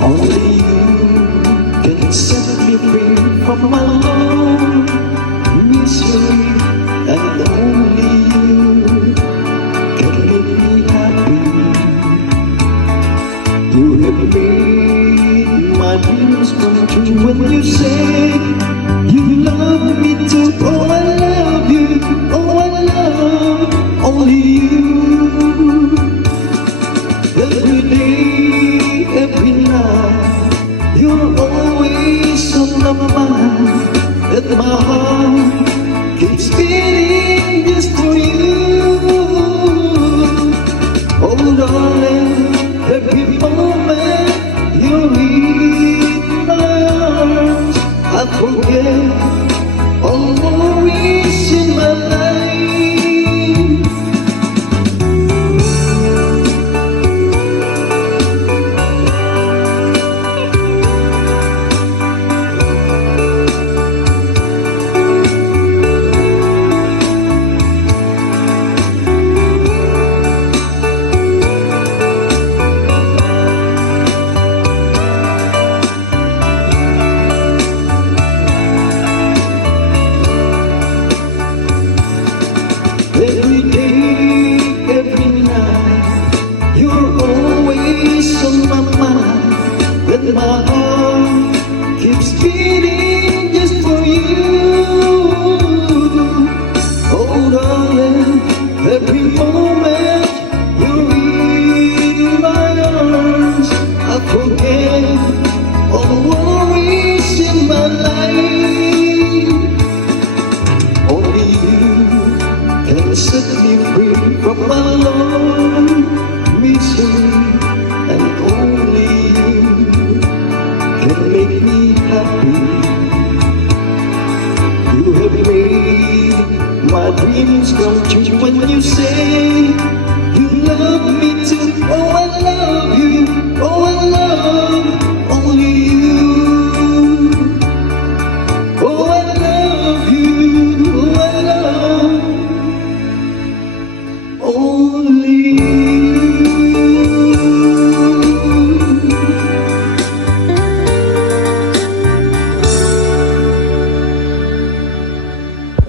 Only you can set me free from my love, misery, and only you can make me happy. You have made my dreams come true when you say you love me too. Oh, I love you. Oh, I love only you. Every day, every night, you're always on my mind, and my heart keeps beating just for you. Oh darling, every moment you're in my arms, I forget all worries in my life. Every day, every night, you're always on my mind, and my heart keeps beating just for you. Oh darling, every moment you're in my arms, I forget all worries in my life. Only you can set me free from my love, misery, and only you can make me happy. You have made my dreams come true when you say